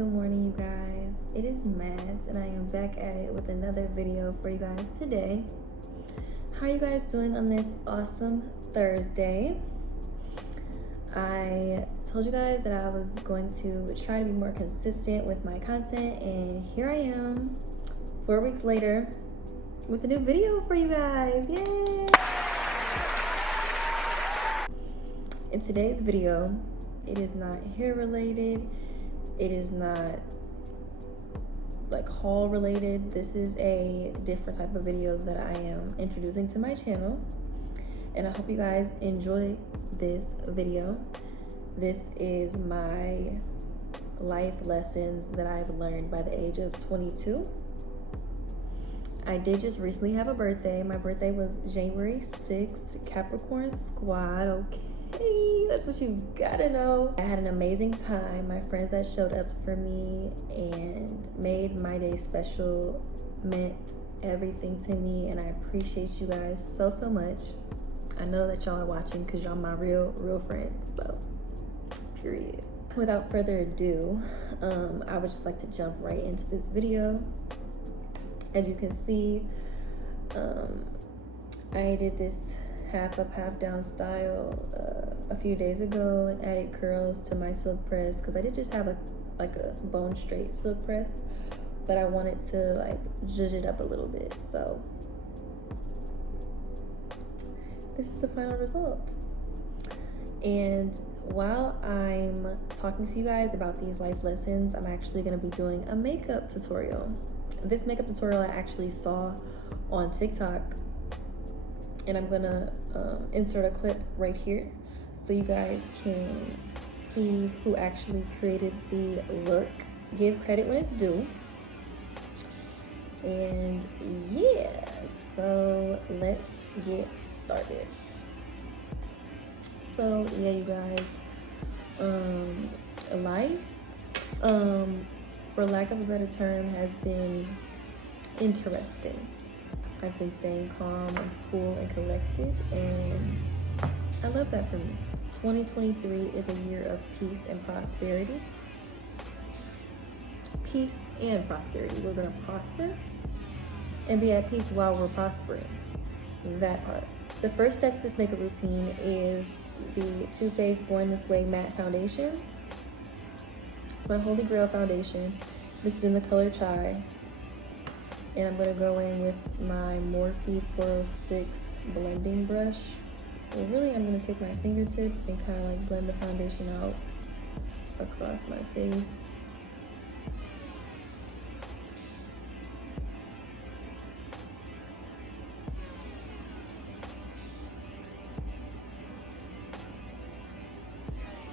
Good morning, you guys. It is Mads, and I am back at it with another video for you guys today. How are you guys doing on this awesome Thursday? I told you guys that I was going to try to be more consistent with my content, and here I am 4 weeks later with a new video for you guys. Yay! In today's video, it is not hair related. It is not like haul related. This is a different type of video that I am introducing to my channel, and I hope you guys enjoy this video. This is my life lessons that I've learned by the age of 22. I did just recently have a birthday. My birthday was January 6th, Capricorn squad, okay? That's what you gotta know. I had an amazing time. My friends that showed up for me and made my day special meant everything to me, and I appreciate you guys so much. I know that y'all are watching because y'all my real friends, so period. Without further ado, I would just like to jump right into this video. As you can see, I did this half up, half down style a few days ago and added curls to my silk press because I did just have a bone straight silk press, but I wanted to like zhuzh it up a little bit. So this is the final result. And while I'm talking to you guys about these life lessons, I'm actually going to be doing a makeup tutorial. This makeup tutorial I actually saw on TikTok, and I'm gonna insert a clip right here so you guys can see who actually created the look. Give credit when it's due. And yeah, so let's get started. So yeah, you guys, life, for lack of a better term, has been interesting. I've been staying calm and cool and collected, and I love that for me. 2023 is a year of peace and prosperity. Peace and prosperity. We're gonna prosper and be at peace while we're prospering. That part. The first step to this makeup routine is the Too Faced Born This Way matte foundation. It's my holy grail foundation. This is in the color Chai. And I'm gonna go in with my Morphe 406 blending brush. Well, really, I'm gonna take my fingertip and kind of like blend the foundation out across my face.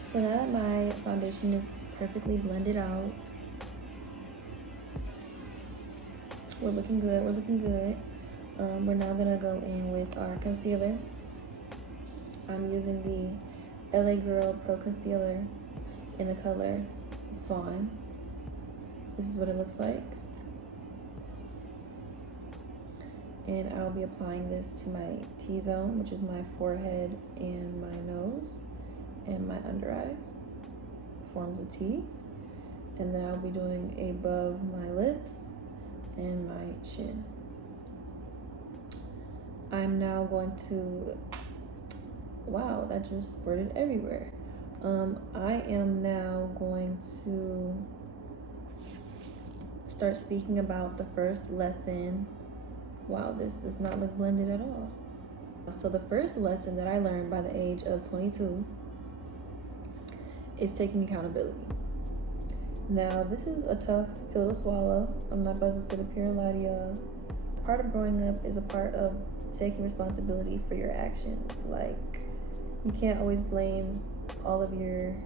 So now that my foundation is perfectly blended out, we're looking good, we're now gonna go in with our concealer. I'm using the LA Girl Pro Concealer in the color Fawn. This is what it looks like. And I'll be applying this to my T-zone, which is my forehead and my nose and my under eyes. Forms a T. And then I'll be doing above my lips and my chin. I'm now going to, wow, that just squirted everywhere. I am now going to start speaking about the first lesson. Wow, this does not look blended at all. So the first lesson that I learned by the age of 22 is taking accountability. Now, this is a tough pill to swallow. I'm not about to sit up here and lie to y'all. Part of growing up is a part of taking responsibility for your actions. Like, you can't always blame all of your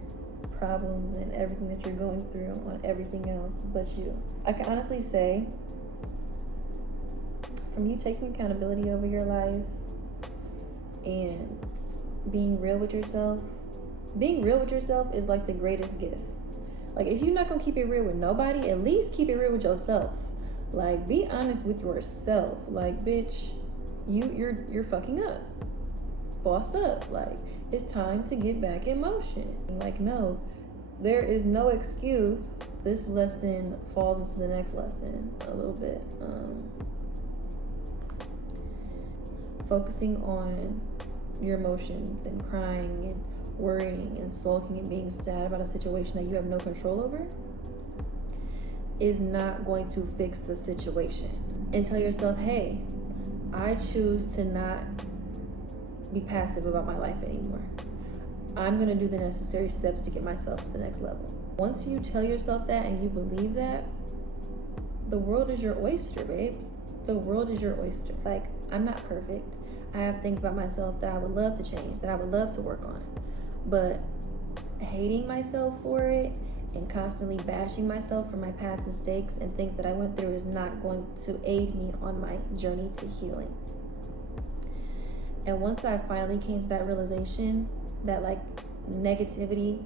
problems and everything that you're going through on everything else but you. I can honestly say, from you taking accountability over your life and being real with yourself is like the greatest gift. Like, if you're not gonna keep it real with nobody, at least keep it real with yourself. Like, be honest with yourself. Like, bitch, you're fucking up. Boss up. Like, it's time to get back in motion. Like, no, There is no excuse. This lesson falls into the next lesson a little bit. Focusing on your emotions and crying and worrying and sulking and being sad about a situation that you have no control over is not going to fix the situation. And tell yourself, hey, I choose to not be passive about my life anymore. I'm gonna do the necessary steps to get myself to the next level. Once you tell yourself that and you believe that, the world is your oyster, babes. The world is your oyster. Like, I'm not perfect. I have things about myself that I would love to change, that I would love to work on. But hating myself for it and constantly bashing myself for my past mistakes and things that I went through is not going to aid me on my journey to healing. And once I finally came to that realization that like negativity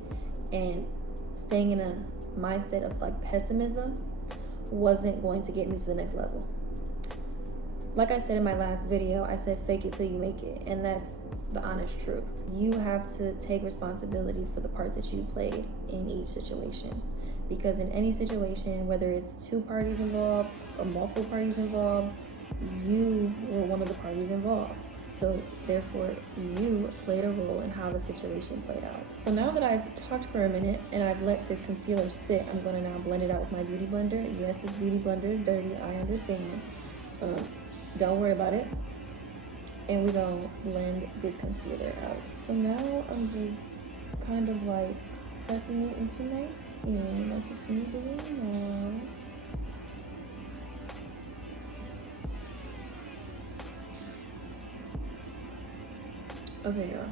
and staying in a mindset of like pessimism wasn't going to get me to the next level. Like I said in my last video, I said fake it till you make it, and that's the honest truth. You have to take responsibility for the part that you played in each situation, because in any situation, whether it's 2 parties involved or multiple parties involved, you were one of the parties involved. So therefore, you played a role in how the situation played out. So now that I've talked for a minute and I've let this concealer sit, I'm gonna now blend it out with my beauty blender. Yes, this beauty blender is dirty, I understand. Don't worry about it. And we're gonna blend this concealer out. So now I'm just kind of like pressing it into my skin, like you see me doing now. Okay, y'all.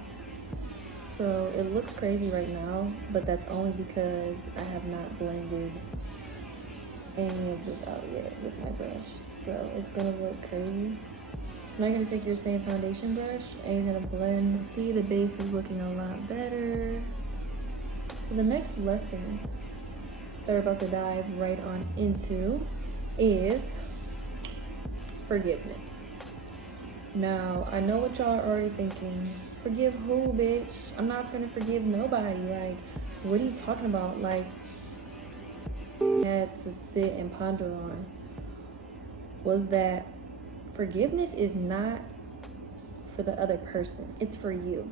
So it looks crazy right now, but that's only because I have not blended any of this out yet with my brush. So it's gonna look crazy. So now you're gonna take your same foundation brush and you're gonna blend. See, the base is looking a lot better. So the next lesson that we're about to dive right on into is forgiveness. Now, I know what y'all are already thinking. Forgive who, bitch? I'm not gonna forgive nobody. Like, what are you talking about? Like, I had to sit and ponder on was that forgiveness is not for the other person, it's for you.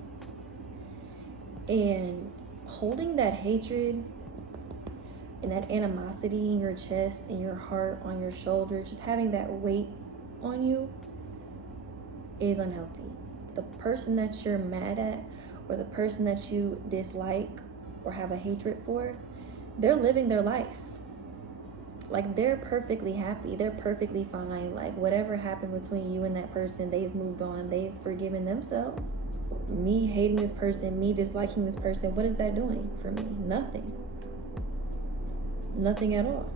And holding that hatred and that animosity in your chest, in your heart, on your shoulder, just having that weight on you is unhealthy. The person that you're mad at or the person that you dislike or have a hatred for, they're living their life. Like, they're perfectly happy. They're perfectly fine. Like, whatever happened between you and that person, they've moved on. They've forgiven themselves. Me hating this person, me disliking this person, what is that doing for me? Nothing. Nothing at all.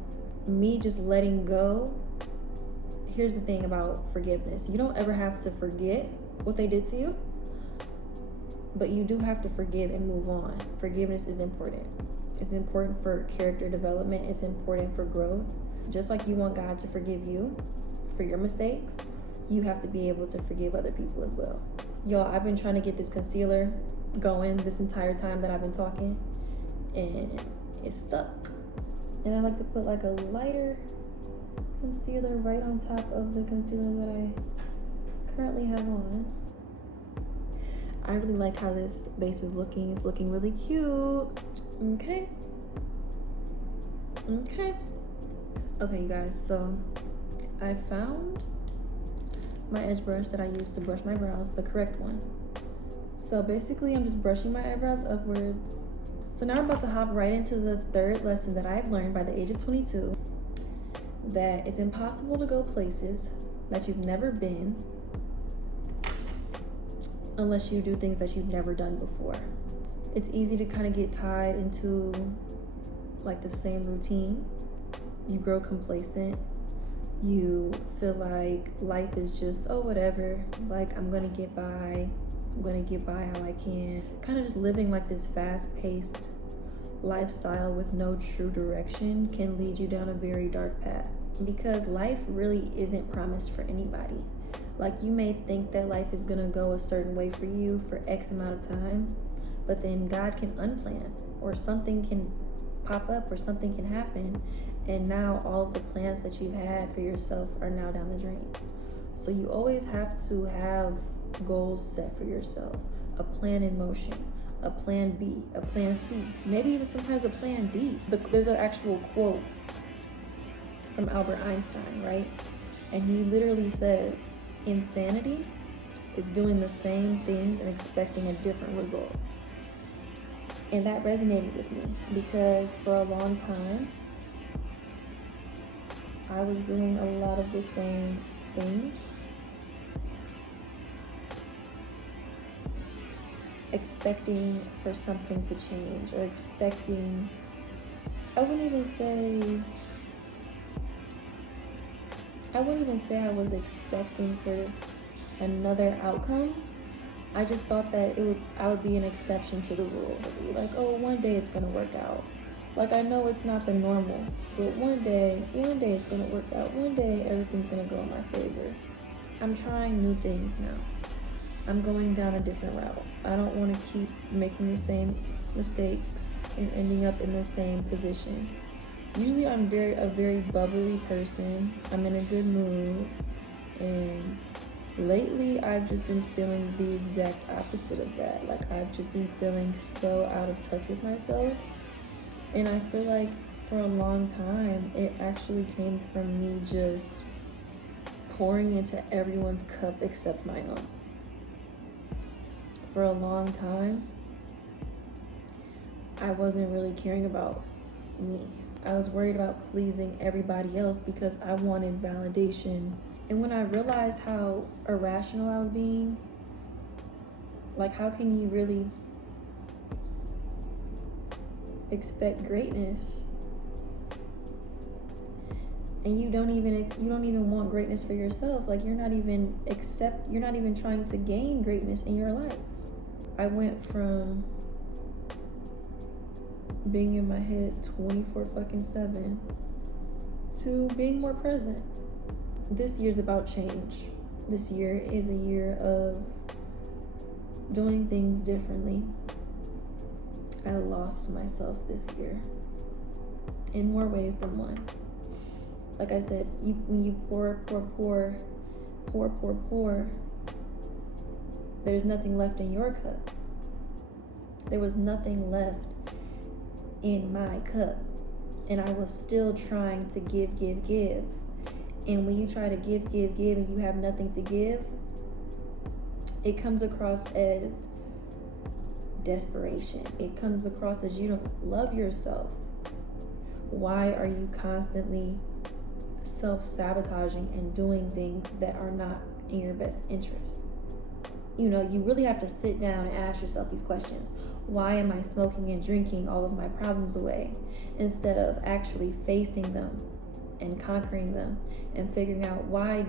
Me just letting go. Here's the thing about forgiveness. You don't ever have to forget what they did to you, but you do have to forgive and move on. Forgiveness is important. It's important for character development. It's important for growth. Just like you want God to forgive you for your mistakes, you have to be able to forgive other people as well. Y'all, I've been trying to get this concealer going this entire time that I've been talking, and it's stuck. And I like to put like a lighter concealer right on top of the concealer that I currently have on. I really like how this base is looking. It's looking really cute. Okay, you guys, so I found my edge brush that I used to brush my brows, the correct one. So basically I'm just brushing my eyebrows upwards. So now I'm about to hop right into the third lesson that I've learned by the age of 22, that it's impossible to go places that you've never been unless you do things that you've never done before. It's easy to kind of get tied into like the same routine. You grow complacent. You feel like life is just, oh, whatever. Like, I'm gonna get by. I'm gonna get by how I can. Kind of just living like this fast-paced lifestyle with no true direction can lead you down a very dark path, because life really isn't promised for anybody. Like, you may think that life is gonna go a certain way for you for X amount of time, but then God can unplan, or something can pop up, or something can happen, and now all of the plans that you've had for yourself are now down the drain. So you always have to have goals set for yourself, a plan in motion, a plan B, a plan C, maybe even sometimes a plan D. There's an actual quote from Albert Einstein, right? And he literally says, insanity is doing the same things and expecting a different result. And that resonated with me because for a long time, I was doing a lot of the same things, expecting for something to change, or expecting, I wouldn't even say I was expecting for another outcome. I just thought that I would be an exception to the rule. It'd be like, oh, one day it's gonna work out. Like, I know it's not the normal, but one day it's gonna work out. One day everything's gonna go in my favor. I'm trying new things now. I'm going down a different route. I don't want to keep making the same mistakes and ending up in the same position. Usually I'm a very bubbly person. I'm in a good mood, and lately I've just been feeling the exact opposite of that. Like, I've just been feeling so out of touch with myself, and I feel like for a long time it actually came from me just pouring into everyone's cup except my own. For a long time I wasn't really caring about me. I was worried about pleasing everybody else because I wanted validation. And when I realized how irrational I was being, like, how can you really expect greatness and you don't even want greatness for yourself? Like, you're not even trying to gain greatness in your life. I went from being in my head 24/7 to being more present. This year's about change. This year is a year of doing things differently. I lost myself this year in more ways than one. Like I said, when you pour, there's nothing left in your cup. There was nothing left in my cup, and I was still trying to give. And when you try to give and you have nothing to give, it comes across as desperation. It comes across as you don't love yourself. Why are you constantly self-sabotaging and doing things that are not in your best interest? You know, you really have to sit down and ask yourself these questions. Why am I smoking and drinking all of my problems away instead of actually facing them and conquering them and figuring out why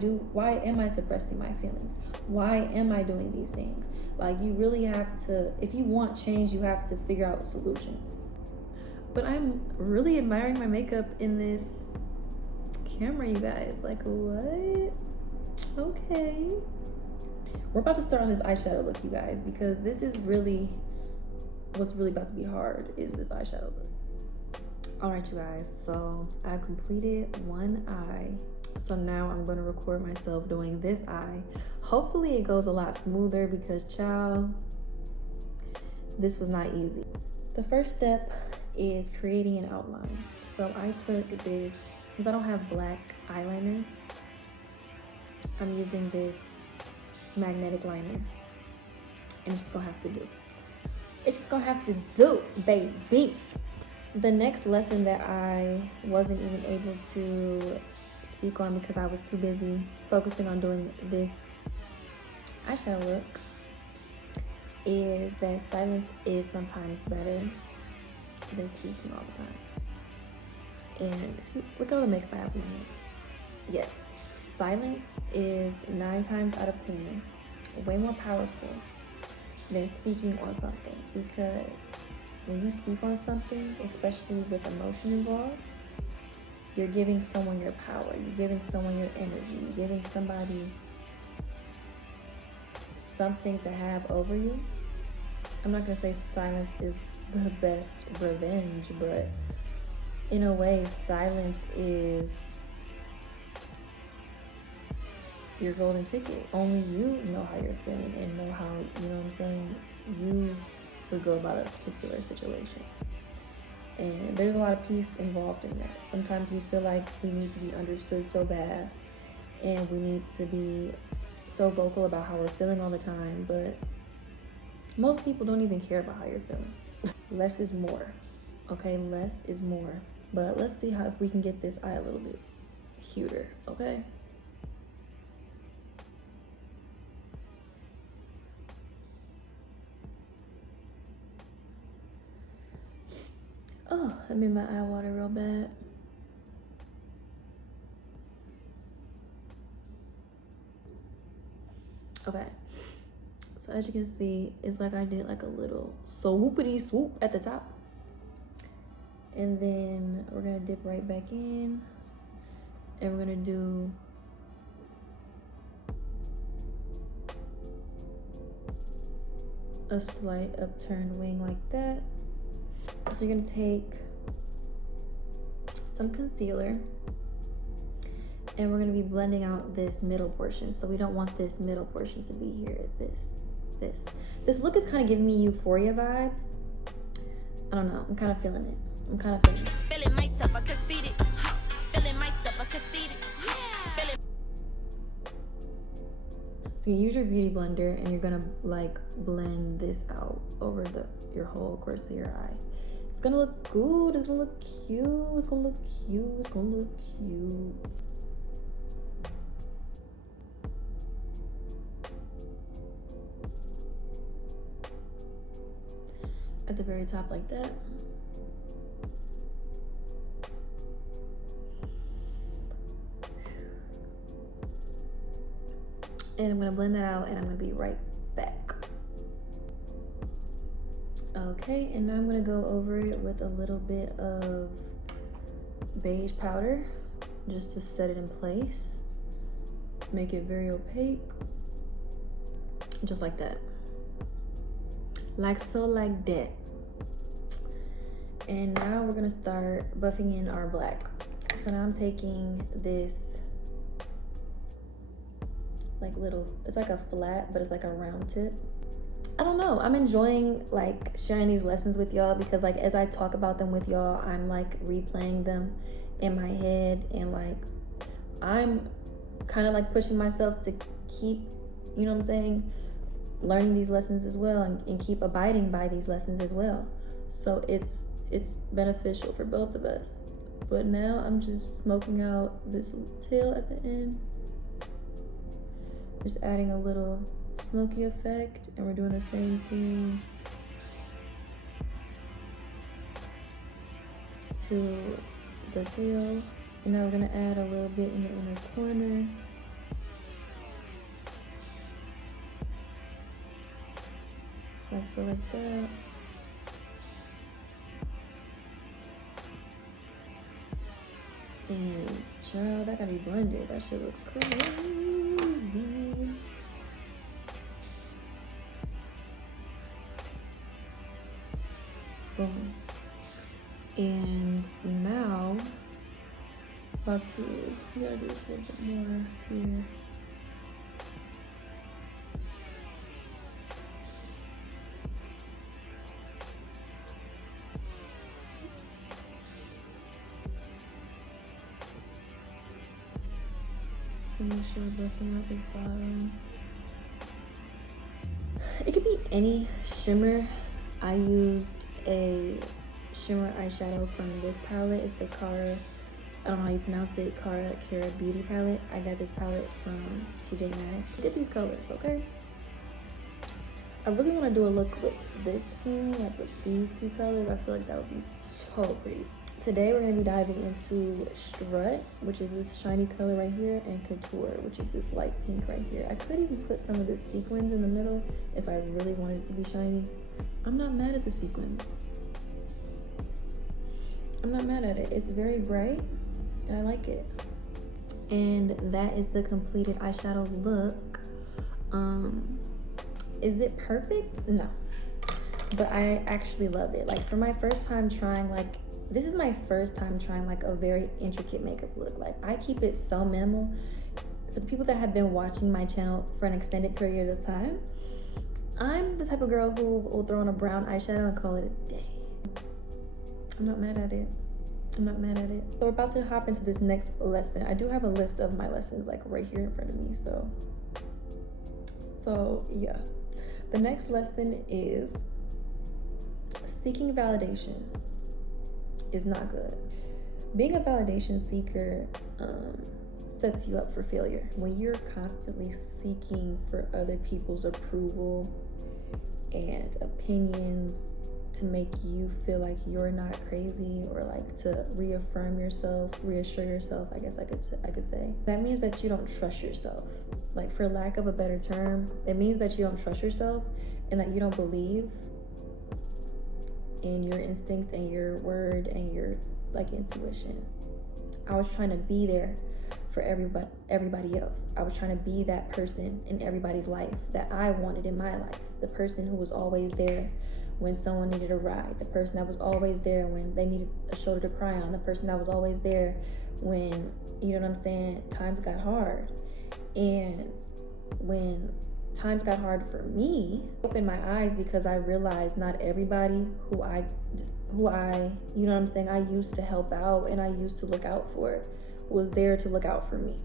am I suppressing my feelings? Why am I doing these things? Like, you really have to, if you want change, you have to figure out solutions. But I'm really admiring my makeup in this camera, you guys. Like, what? Okay. We're about to start on this eyeshadow look, you guys, because this is really what's really about to be hard, is this eyeshadow look. All right, you guys, so I've completed one eye. So now I'm going to record myself doing this eye. Hopefully it goes a lot smoother because, child, this was not easy. The first step is creating an outline. So I took this, since I don't have black eyeliner, I'm using this magnetic liner, and it's just gonna have to do. It's just gonna have to do, baby. The next lesson that I wasn't even able to speak on because I was too busy focusing on doing this eyeshadow look is that silence is sometimes better than speaking all the time. And look at all the makeup I have on my hands. Yes, silence is 9 times out of 10 way more powerful than speaking on something, because when you speak on something, especially with emotion involved, you're giving someone your power, you're giving someone your energy, you're giving somebody something to have over you, I'm not gonna say silence is the best revenge, but in a way, silence is your golden ticket. Only you know how you're feeling and know how, you know what I'm saying, you would go about a particular situation. And there's a lot of peace involved in that. Sometimes we feel like we need to be understood so bad, and we need to be so vocal about how we're feeling all the time, but most people don't even care about how you're feeling. Less is more, okay? Less is more. But let's see if we can get this eye a little bit cuter, okay? Oh, that made my eye water real bad. Okay, so as you can see, it's like I did like a little swoopity swoop at the top. And then we're gonna dip right back in, and we're gonna do a slight upturned wing like that. So you're gonna take some concealer, and we're gonna be blending out this middle portion. So we don't want this middle portion to be here. This look is kind of giving me Euphoria vibes. I don't know, I'm kind of feeling it. Feeling myself, I conceited. Feeling myself, I conceited. So you use your beauty blender, and you're gonna like blend this out over your whole course of your eye. It's gonna look good. It's gonna look cute. It's gonna look cute. It's gonna look cute. At the very top like that. And I'm gonna blend that out, and I'm gonna be right back. Okay, and now I'm gonna go over it with a little bit of beige powder just to set it in place. Make it very opaque. Just like that. Like so, like that. And now we're gonna start buffing in our black. So now I'm taking this like it's like a flat, but it's like a round tip. I don't know, I'm enjoying like sharing these lessons with y'all, because like as I talk about them with y'all, I'm like replaying them in my head, and like I'm kind of like pushing myself to keep, you know what I'm saying, learning these lessons as well, and keep abiding by these lessons as well. So it's beneficial for both of us. But now I'm just smoking out this tail at the end, just adding a little smoky effect, and we're doing the same thing to the tail. And now we're gonna add a little bit in the inner corner. Like so, like that. And child, that gotta be blended. That shit looks crazy. Boom. And now, we gotta do this a little bit more here. So make sure we're buffing out the bottom. It could be any shimmer. I used a shimmer eyeshadow from this palette. It's the Cara, I don't know how you pronounce it, Cara Beauty palette. I got this palette from TJ Maxx. Look at these colors, okay? I really want to do a look with this scene, like with these two colors. I feel like that would be so pretty. Today we're going to be diving into Strut, which is this shiny color right here, and Couture, which is this light pink right here. I could even put some of the sequins in the middle if I really wanted it to be shiny. I'm not mad at the sequins. I'm not mad at it. It's very bright, and I like it. And that is the completed eyeshadow look. Is it perfect? No. but I actually love it. Like, for my first time trying, like, this is my first time trying like a very intricate makeup look. Like, I keep it so minimal. For the people that have been watching my channel for an extended period of time, I'm the type of girl who will throw on a brown eyeshadow and call it a day. I'm not mad at it. I'm not mad at it. So we're about to hop into this next lesson. I do have a list of my lessons like right here in front of me. So yeah. The next lesson is seeking validation is not good. Being a validation seeker sets you up for failure. When you're constantly seeking for other people's approval and opinions to make you feel like you're not crazy, or like to reaffirm yourself, reassure yourself, I guess I could say, that means that you don't trust yourself. Like, for lack of a better term, it means that you don't trust yourself and that you don't believe in your instinct and your word and your like intuition. I was trying to be there for everybody else. I was trying to be that person in everybody's life that I wanted in my life. The person who was always there when someone needed a ride. The person that was always there when they needed a shoulder to cry on. The person that was always there when, you know what I'm saying, times got hard. And when times got hard for me, I opened my eyes because I realized not everybody who I, you know what I'm saying, I used to help out and I used to look out for was there to look out for me.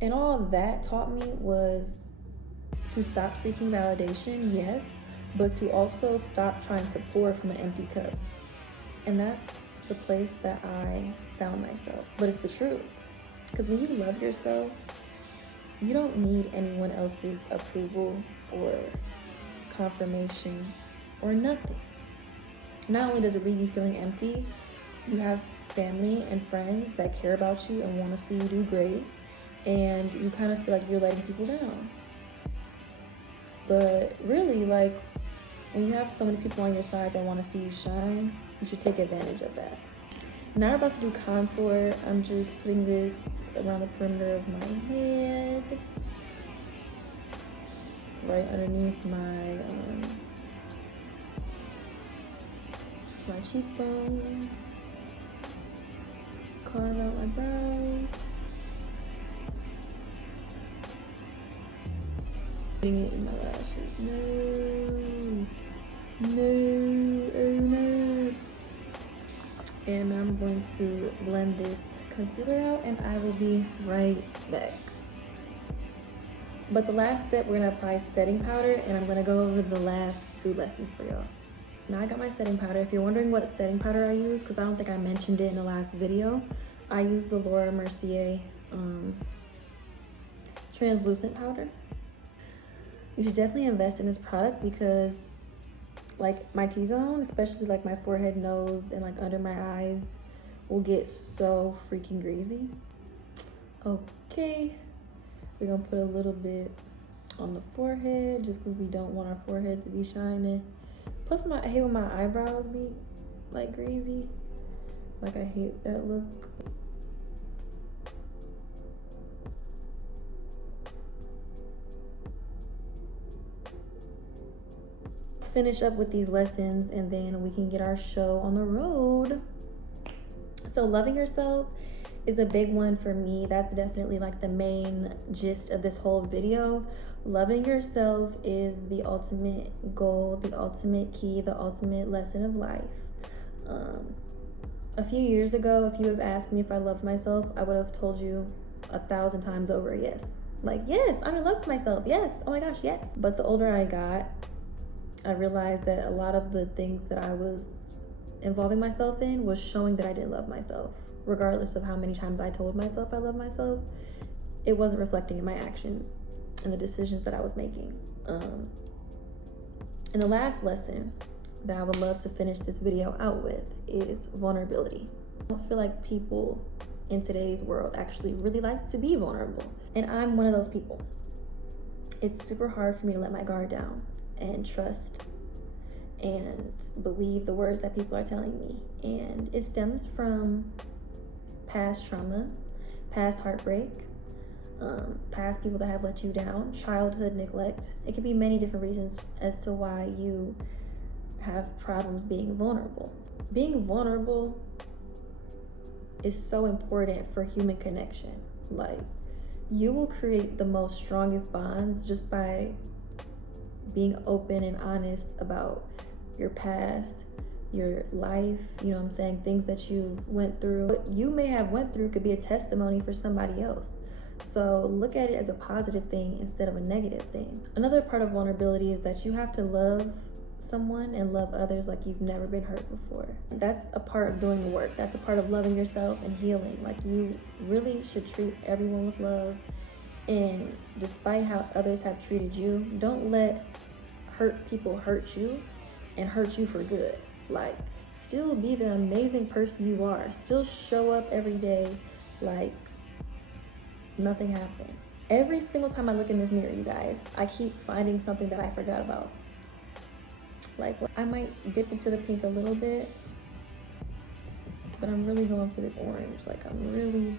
And all that taught me was to stop seeking validation, yes, but to also stop trying to pour from an empty cup. And that's the place that I found myself. But it's the truth. Because when you love yourself, you don't need anyone else's approval or confirmation or nothing. Not only does it leave you feeling empty, you have family and friends that care about you and want to see you do great, and you kind of feel like you're letting people down. But really, like, when you have so many people on your side that want to see you shine, you should take advantage of that. Now we're about to do contour. I'm just putting this around the perimeter of my head, right underneath my cheekbone. Carve out my brows. Putting it in my lashes. No. And I'm going to blend this concealer out and I will be right back. But the last step, we're gonna apply setting powder, and I'm gonna go over the last two lessons for y'all. Now I got my setting powder. If you're wondering what setting powder I use, because I don't think I mentioned it in the last video, I use the Laura Mercier translucent powder. You should definitely invest in this product because, like, my T-zone, especially like my forehead, nose, and like under my eyes, will get so freaking greasy. Okay, we're gonna put a little bit on the forehead just because we don't want our forehead to be shining. Plus, I hate when my eyebrows be like greasy. Like, I hate that look. Let's finish up with these lessons and then we can get our show on the road. So loving yourself is a big one for me. That's definitely like the main gist of this whole video. Loving yourself is the ultimate goal, the ultimate key, the ultimate lesson of life. A few years ago, if you would have asked me if I loved myself, I would have told you 1,000 times over yes. Like, yes, I'm in love with myself. Yes, oh my gosh, yes. But the older I got, I realized that a lot of the things that I was involving myself in was showing that I didn't love myself. Regardless of how many times I told myself I love myself, it wasn't reflecting in my actions and the decisions that I was making. And the last lesson that I would love to finish this video out with is vulnerability. I don't feel like people in today's world actually really like to be vulnerable. And I'm one of those people. It's super hard for me to let my guard down and trust and believe the words that people are telling me. And it stems from past trauma, past heartbreak, past people that have let you down, childhood neglect. It could be many different reasons as to why you have problems being vulnerable. Being vulnerable is so important for human connection. Like, you will create the most strongest bonds just by being open and honest about your past, your life, you know what I'm saying, things that you've went through. What you may have went through could be a testimony for somebody else. So look at it as a positive thing instead of a negative thing. Another part of vulnerability is that you have to love someone and love others like you've never been hurt before. That's a part of doing the work. That's a part of loving yourself and healing. Like, you really should treat everyone with love. And despite how others have treated you, don't let hurt people hurt you and hurt you for good. Like, still be the amazing person you are. Still show up every day like nothing happened. Every single time I look in this mirror, you guys, I keep finding something that I forgot about. Like, I might dip into the pink a little bit, but I'm really going for this orange. Like, I'm really...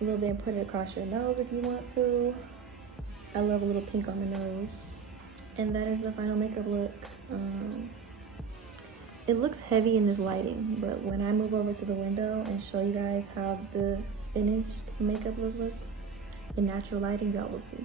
a little bit, and put it across your nose if you want to. I love a little pink on the nose. And that is the final makeup look. It looks heavy in this lighting, but when I move over to the window and show you guys how the finished makeup look looks in natural lighting, y'all will see.